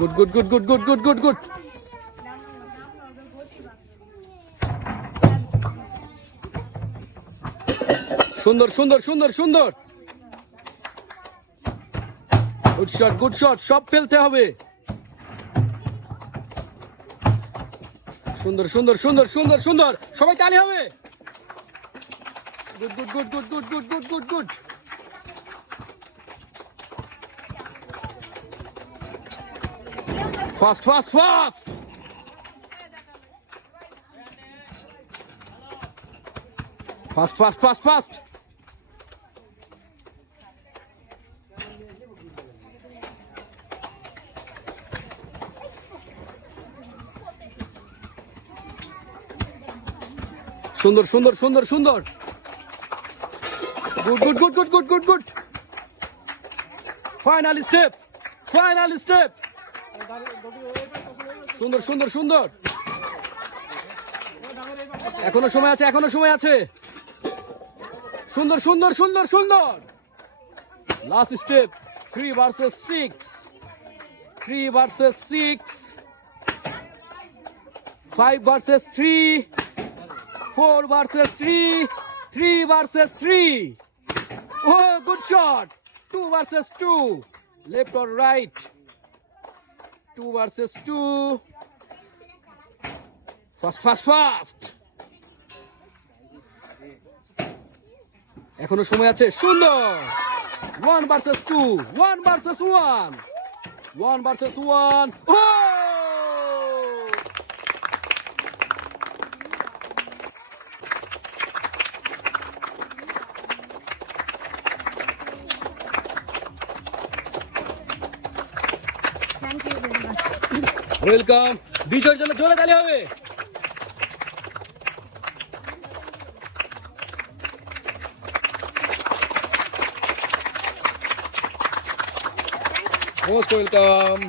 Good good good good good good good good. সুন্দর সুন্দর সুন্দর সুন্দর। গুড শট গুড শট, সব ফেলতে হবে। সুন্দর সুন্দর সুন্দর সুন্দর সুন্দর, সবাই তালি হবে। Good good good good good good good good good. Fast fast fast. Fast fast fast fast. সুন্দর সুন্দর সুন্দর সুন্দর। Good good good good good good good. Final step, final step. সুন্দর সুন্দর সুন্দর। এখনো সময় আছে, এখনো সময় আছে। সুন্দর সুন্দর সুন্দর সুন্দর। লাস্ট স্টেপ, 3 ভার্সেস 6, 3 ভার্সেস 6, 5 ভার্সেস 3, 4 versus 3, 3 versus 3. Oh, good shot. 2 versus 2. Left or right? 2 versus 2. Fast, fast, fast. এখনো সময় আছে। সুন্দর। 1 versus 2, 1 versus 1, 1 versus 1. Oh! ওয়েলকাম। বিজয়ের জন্য জোরে তালি হবে। Most welcome.